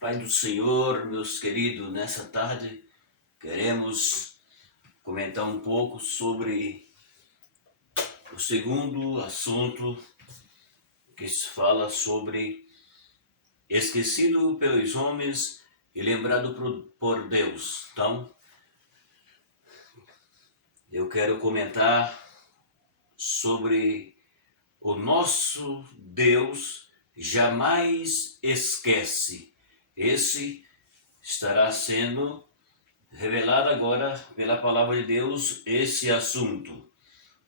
Pai do Senhor, meus queridos, nessa tarde queremos comentar um pouco sobre o segundo assunto que se fala sobre esquecido pelos homens e lembrado por Deus. Então, eu quero comentar sobre o nosso Deus jamais esquece. Esse estará sendo revelado agora pela palavra de Deus, esse assunto.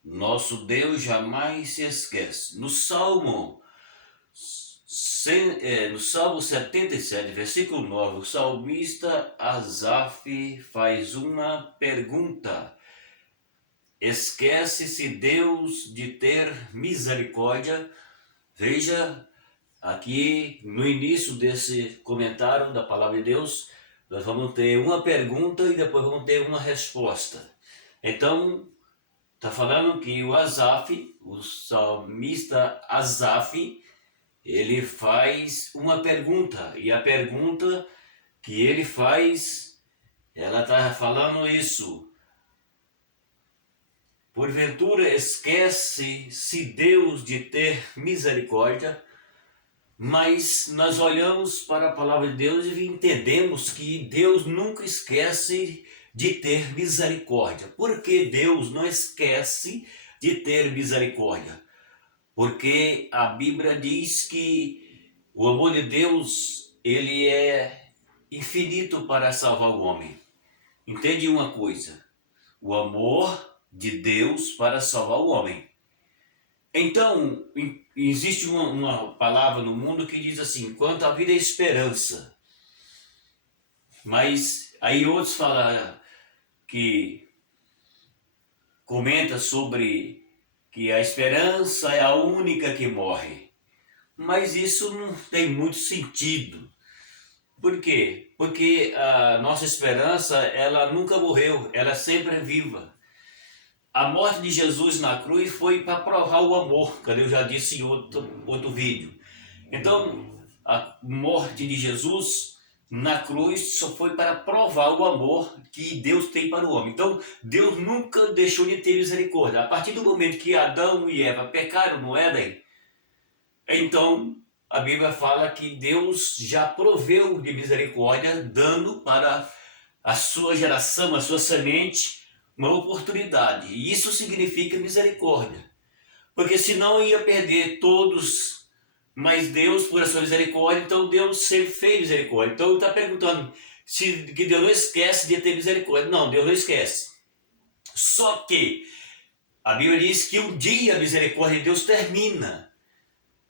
Nosso Deus jamais se esquece. No Salmo 77, versículo 9, o salmista Asaf faz uma pergunta: esquece-se Deus de ter misericórdia? Veja, aqui no início desse comentário da palavra de Deus, nós vamos ter uma pergunta e depois vamos ter uma resposta. Então, está falando que o Asaf, o salmista Asaf, ele faz uma pergunta. E a pergunta que ele faz, ela está falando isso: porventura esquece-se Deus de ter misericórdia? Mas nós olhamos para a palavra de Deus e entendemos que Deus nunca esquece de ter misericórdia. Por que Deus não esquece de ter misericórdia? Porque a Bíblia diz que o amor de Deus, ele é infinito para salvar o homem. Entende uma coisa? O amor de Deus para salvar o homem. Então, existe uma palavra no mundo que diz assim: quanto à vida é esperança. Mas aí outros falam que comenta sobre que a esperança é a única que morre. Mas isso não tem muito sentido. Por quê? Porque a nossa esperança, ela nunca morreu, ela sempre é viva. A morte de Jesus na cruz foi para provar o amor, que eu já disse em outro vídeo. Então, a morte de Jesus na cruz só foi para provar o amor que Deus tem para o homem. Então, Deus nunca deixou de ter misericórdia. A partir do momento que Adão e Eva pecaram no Éden, então a Bíblia fala que Deus já proveu de misericórdia, dando para a sua geração, a sua semente, uma oportunidade. E isso significa misericórdia. Porque senão ia perder todos, mas Deus, por a sua misericórdia, então Deus sempre fez misericórdia. Então ele está perguntando que Deus não esquece de ter misericórdia. Não, Deus não esquece. Só que a Bíblia diz que um dia a misericórdia de Deus termina.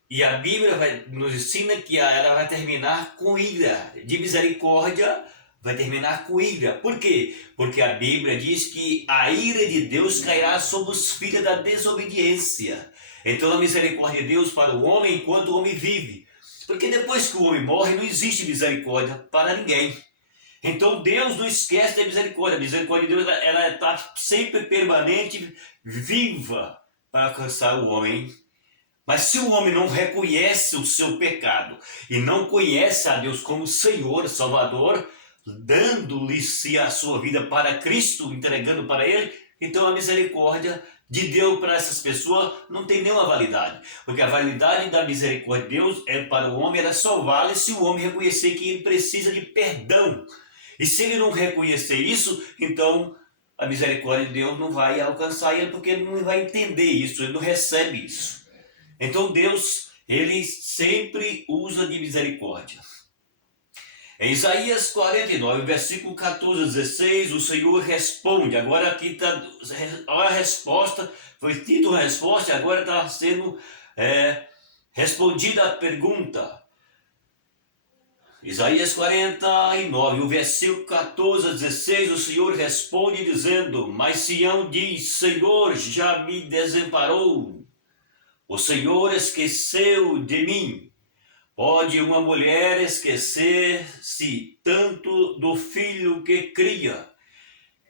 E a Bíblia nos ensina que ela vai terminar com ira. De misericórdia vai terminar com ira. Por quê? Porque a Bíblia diz que a ira de Deus cairá sobre os filhos da desobediência. Então a misericórdia de Deus para o homem enquanto o homem vive. Porque depois que o homem morre, não existe misericórdia para ninguém. Então Deus não esquece da misericórdia. A misericórdia de Deus ela está sempre permanente, viva para alcançar o homem. Mas se o homem não reconhece o seu pecado e não conhece a Deus como Senhor, Salvador, dando-lhe a sua vida para Cristo, entregando para Ele, então a misericórdia de Deus para essas pessoas não tem nenhuma validade. Porque a validade da misericórdia de Deus é para o homem, ela só vale se o homem reconhecer que ele precisa de perdão. E se ele não reconhecer isso, então a misericórdia de Deus não vai alcançar ele, porque ele não vai entender isso, ele não recebe isso. Então Deus, ele sempre usa de misericórdia. Em Isaías 49, versículo 14 a 16, o Senhor responde. Agora aqui está a resposta, foi dita uma resposta, agora está sendo respondida a pergunta. Isaías 49, o versículo 14 a 16, o Senhor responde dizendo: mas Sião diz, Senhor já me desamparou. O Senhor esqueceu de mim. Pode uma mulher esquecer-se tanto do filho que cria,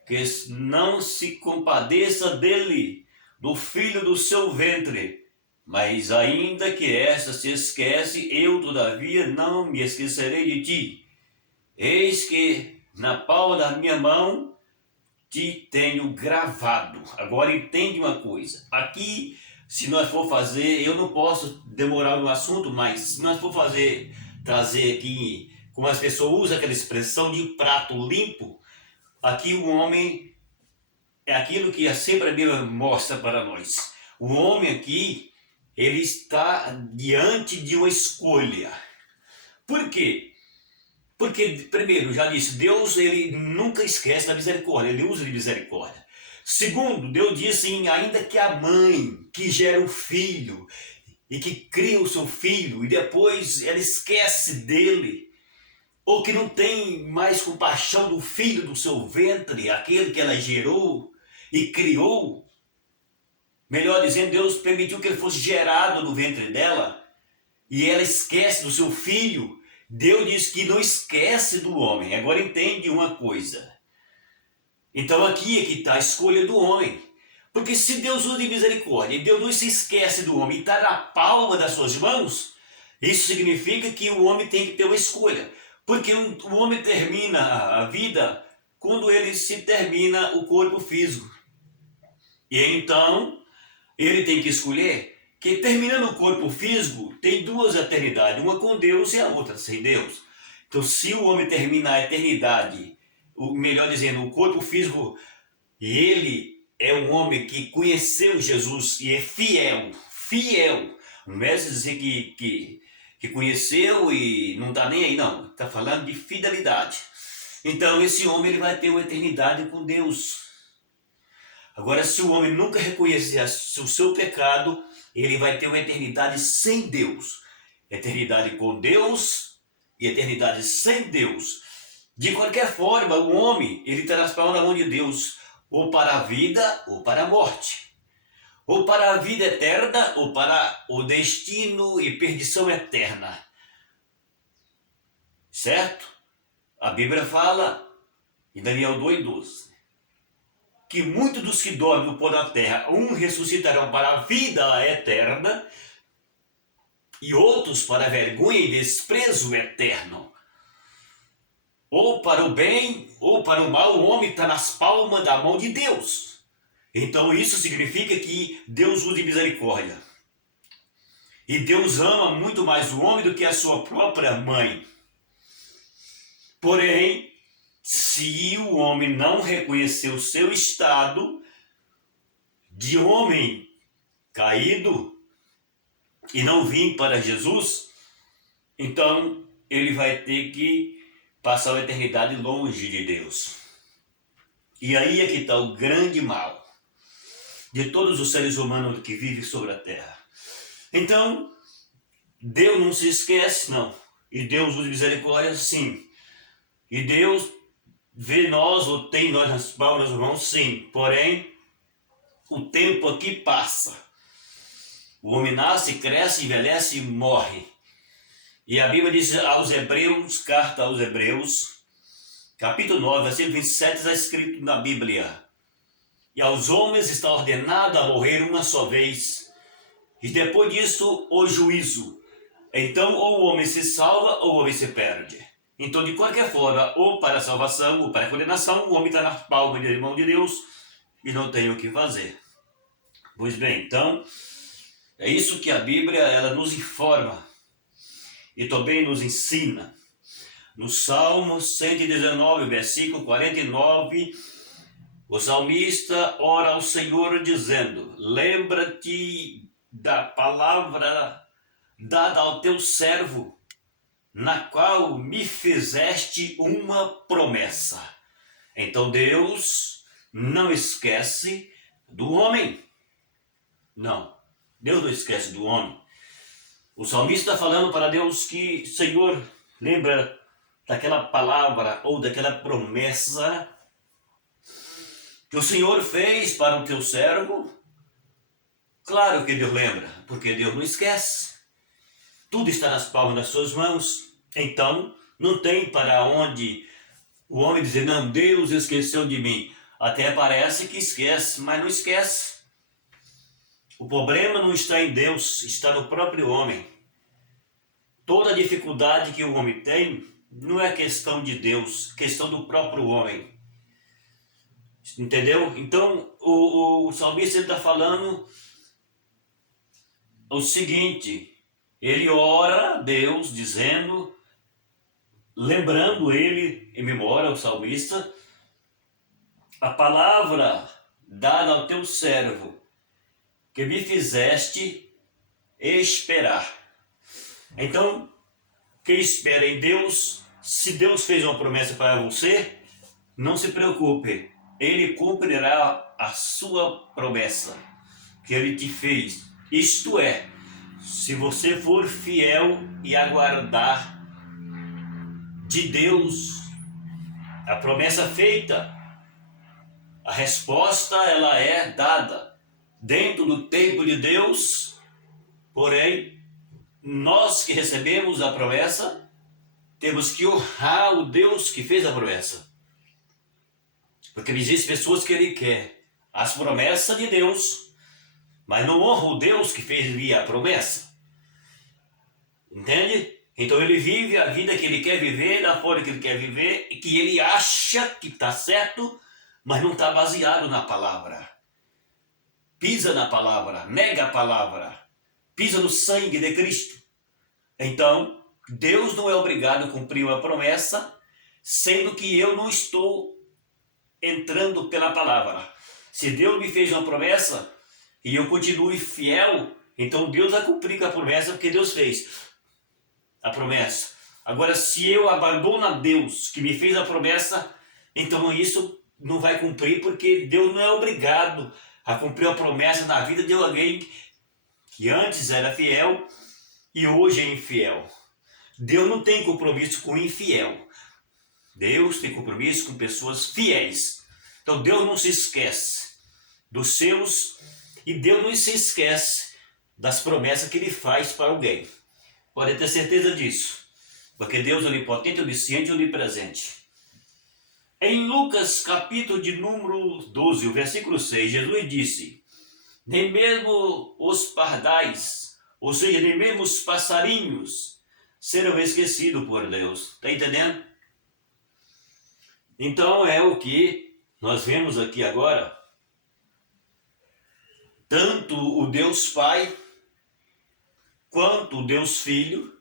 que não se compadeça dele, do filho do seu ventre? Mas ainda que esta se esquece, eu todavia não me esquecerei de ti. Eis que na palma da minha mão te tenho gravado. Agora entende uma coisa. Aqui, se nós for fazer, eu não posso demorar no assunto, mas se nós for fazer, trazer aqui, como as pessoas usam aquela expressão de prato limpo, aqui o homem é aquilo que sempre a Bíblia mostra para nós. O homem aqui, ele está diante de uma escolha. Por quê? Porque, primeiro, já disse, Deus ele nunca esquece da misericórdia, ele usa de misericórdia. Segundo, Deus disse assim, ainda que a mãe que gera o filho e que cria o seu filho e depois ela esquece dele, ou que não tem mais compaixão do filho do seu ventre, aquele que ela gerou e criou, melhor dizendo, Deus permitiu que ele fosse gerado no ventre dela e ela esquece do seu filho. Deus diz que não esquece do homem. Agora entende uma coisa. Então aqui é que está a escolha do homem. Porque se Deus usa de misericórdia e Deus não se esquece do homem e está na palma das suas mãos, isso significa que o homem tem que ter uma escolha. Porque o homem termina a vida quando ele se termina o corpo físico. E então ele tem que escolher que terminando o corpo físico tem duas eternidades, uma com Deus e a outra sem Deus. Então se o homem termina a eternidade, melhor dizendo, o corpo físico, e ele é um homem que conheceu Jesus e é fiel, fiel, não é dizer que conheceu e não está nem aí, não, está falando de fidelidade. Então esse homem ele vai ter uma eternidade com Deus. Agora, se o homem nunca reconhecer o seu pecado, ele vai ter uma eternidade sem Deus. Eternidade com Deus e eternidade sem Deus. De qualquer forma, o homem, ele está nas palmas da mão de Deus, ou para a vida ou para a morte. Ou para a vida eterna ou para o destino e perdição eterna. Certo? A Bíblia fala, em Daniel 2:12, que muitos dos que dormem no pó da terra, ressuscitarão para a vida eterna, e outros para a vergonha e desprezo eterno. Ou para o bem, ou para o mal, o homem está nas palmas da mão de Deus. Então isso significa que Deus usa de misericórdia. E Deus ama muito mais o homem do que a sua própria mãe. Porém, se o homem não reconhecer o seu estado de homem caído e não vir para Jesus, então ele vai ter que passar a eternidade longe de Deus. E aí é que está o grande mal de todos os seres humanos que vivem sobre a terra. Então, Deus não se esquece, não. E Deus usa misericórdia, sim. E Deus vê nós ou tem nós nas palmas das mãos, sim. Porém, o tempo aqui passa. O homem nasce, cresce, envelhece e morre. E a Bíblia diz aos Hebreus, carta aos Hebreus, capítulo 9, versículo 27, está escrito na Bíblia: e aos homens está ordenado a morrer uma só vez, e depois disso o juízo. Então ou o homem se salva ou o homem se perde. Então, de qualquer forma, ou para a salvação ou para a condenação, o homem está nas palmas da mão de Deus e não tem o que fazer. Pois bem, então, é isso que a Bíblia ela nos informa e também nos ensina. No Salmo 119, versículo 49, o salmista ora ao Senhor dizendo: lembra-te da palavra dada ao teu servo, na qual me fizeste uma promessa. Então Deus não esquece do homem. Não, Deus não esquece do homem. O salmista está falando para Deus que, Senhor, lembra daquela palavra ou daquela promessa que o Senhor fez para o teu servo. Claro que Deus lembra, porque Deus não esquece. Tudo está nas palmas das suas mãos. Então, não tem para onde o homem dizer, não, Deus esqueceu de mim. Até parece que esquece, mas não esquece. O problema não está em Deus, está no próprio homem. Toda a dificuldade que o homem tem, Não é questão de Deus, questão do próprio homem. Entendeu? Então, o salmista está falando o seguinte, ele ora a Deus dizendo, lembrando ele em memória, o salmista, a palavra dada ao teu servo, que me fizeste esperar. Então, quem espera em Deus, se Deus fez uma promessa para você, não se preocupe, Ele cumprirá a sua promessa que Ele te fez. Isto é, se você for fiel e aguardar de Deus a promessa feita, a resposta ela é dada dentro do tempo de Deus, porém, nós que recebemos a promessa, temos que honrar o Deus que fez a promessa. Porque existem pessoas que ele quer as promessas de Deus, mas não honra o Deus que fez a promessa. Entende? Então ele vive a vida que ele quer viver, da forma que ele quer viver, e que ele acha que está certo, mas não está baseado na palavra. Pisa na palavra, nega a palavra, pisa no sangue de Cristo. Então, Deus não é obrigado a cumprir uma promessa, sendo que eu não estou entrando pela palavra. Se Deus me fez uma promessa e eu continuo fiel, então Deus vai cumprir com a promessa porque Deus fez a promessa. Agora, se eu abandono a Deus que me fez a promessa, então isso não vai cumprir, porque Deus não é obrigado a cumprir a promessa na vida de alguém que antes era fiel e hoje é infiel. Deus não tem compromisso com infiel. Deus tem compromisso com pessoas fiéis. Então Deus não se esquece dos seus e Deus não se esquece das promessas que ele faz para alguém. Pode ter certeza disso, porque Deus é onipotente, onisciente e onipresente. Em Lucas capítulo de número 12, o versículo 6, Jesus disse, nem mesmo os pardais, ou seja, nem mesmo os passarinhos serão esquecidos por Deus. Está entendendo? Então é o que nós vemos aqui agora. Tanto o Deus Pai quanto o Deus Filho,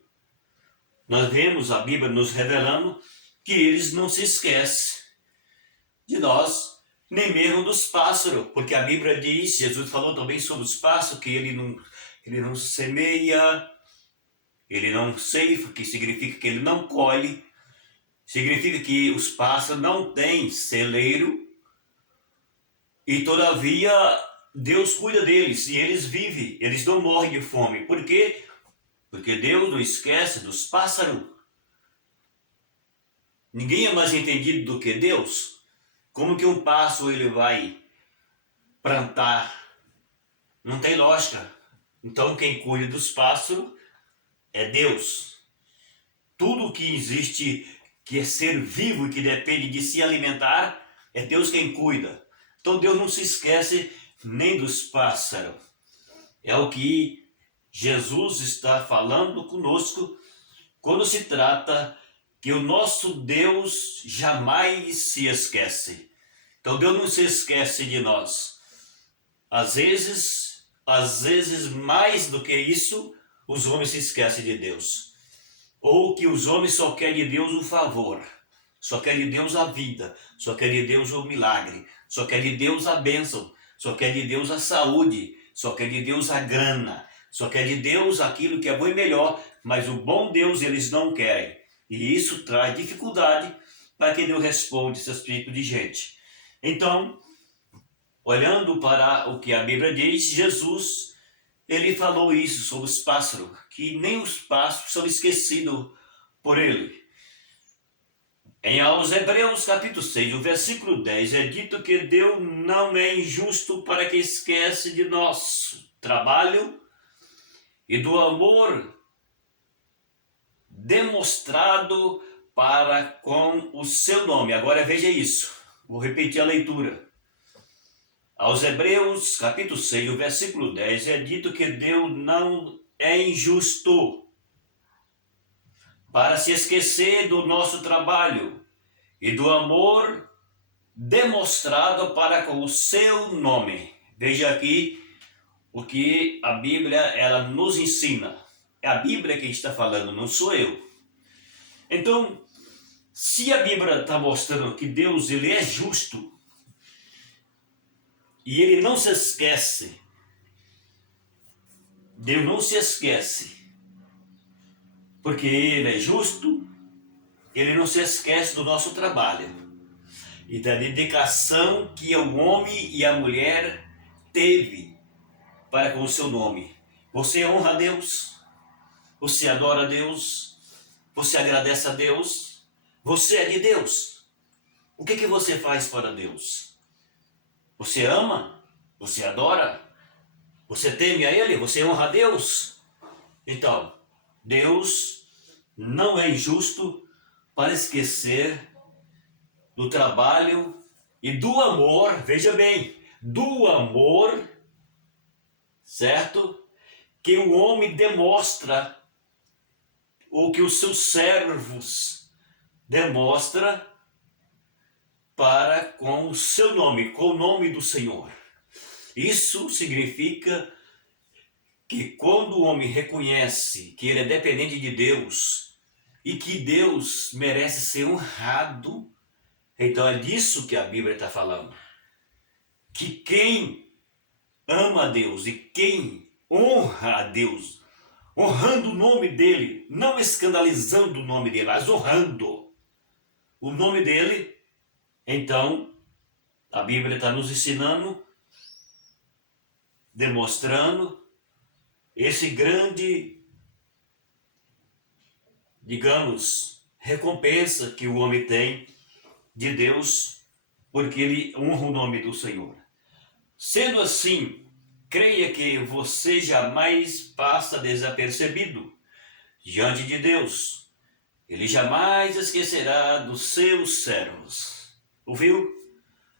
nós vemos a Bíblia nos revelando que eles não se esquecem de nós, nem mesmo dos pássaros, porque a Bíblia diz, Jesus falou também sobre os pássaros, que ele não semeia, ele não ceifa, que significa que ele não colhe, significa que os pássaros não têm celeiro, e todavia Deus cuida deles, e eles vivem, eles não morrem de fome. Por quê? Porque Deus não esquece dos pássaros. Ninguém é mais entendido do que Deus. Como que um pássaro ele vai plantar? Não tem lógica. Então quem cuida dos pássaros é Deus. Tudo que existe, que é ser vivo e que depende de se alimentar, é Deus quem cuida. Então Deus não se esquece nem dos pássaros. É o que Jesus está falando conosco quando se trata que o nosso Deus jamais se esquece. Então Deus não se esquece de nós. Às vezes mais do que isso, os homens se esquecem de Deus. Ou que os homens só querem de Deus o favor, só querem de Deus a vida, só querem de Deus o milagre, só querem de Deus a bênção, só querem de Deus a saúde, só querem de Deus a grana, só querem de Deus aquilo que é bom e melhor, mas o bom Deus eles não querem. E isso traz dificuldade para que Deus responda esse tipo de gente. Então, olhando para o que a Bíblia diz, Jesus, ele falou isso sobre os pássaros, que nem os pássaros são esquecidos por ele. Em aos Hebreus capítulo 6, o versículo 10, é dito que Deus não é injusto para que esquece de nosso trabalho e do amor demonstrado para com o seu nome. Agora veja isso, vou repetir a leitura. Aos Hebreus capítulo 6, o versículo 10, é dito que Deus não é injusto para se esquecer do nosso trabalho e do amor demonstrado para com o seu nome. Veja aqui o que a Bíblia ela nos ensina. É a Bíblia que está falando, não sou eu. Então, se a Bíblia está mostrando que Deus ele é justo e ele não se esquece, Deus não se esquece, porque ele é justo, ele não se esquece do nosso trabalho e da dedicação que o homem e a mulher teve para com o seu nome. Você honra a Deus, você adora a Deus, você agradece a Deus, você é de Deus. O que você faz para Deus? Você ama? Você adora? Você teme a Ele? Você honra a Deus? Então, Deus não é injusto para esquecer do trabalho e do amor, veja bem, do amor, certo? Que o homem demonstra, ou que os seus servos demonstra para com o seu nome, com o nome do Senhor. Isso significa que quando o homem reconhece que ele é dependente de Deus e que Deus merece ser honrado, então é disso que a Bíblia está falando. Que quem ama a Deus e quem honra a Deus, honrando o nome dele, não escandalizando o nome dele, mas honrando o nome dele, então a Bíblia está nos ensinando, demonstrando esse grande, digamos, recompensa que o homem tem de Deus, porque ele honra o nome do Senhor. Sendo assim, creia que você jamais passa desapercebido diante de Deus. Ele jamais esquecerá dos seus servos. Ouviu?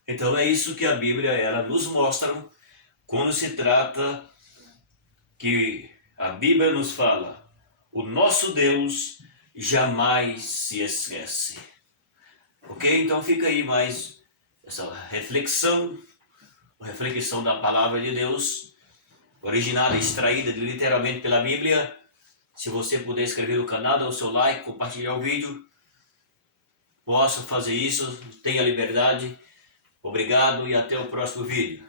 Então é isso que a Bíblia ela nos mostra quando se trata que a Bíblia nos fala. O nosso Deus jamais se esquece. Ok? Então fica aí mais essa reflexão da palavra de Deus, originada e extraída literalmente pela Bíblia. Se você puder inscrever no canal, dar o seu like, compartilhar o vídeo, possa fazer isso, tenha liberdade. Obrigado e até o próximo vídeo.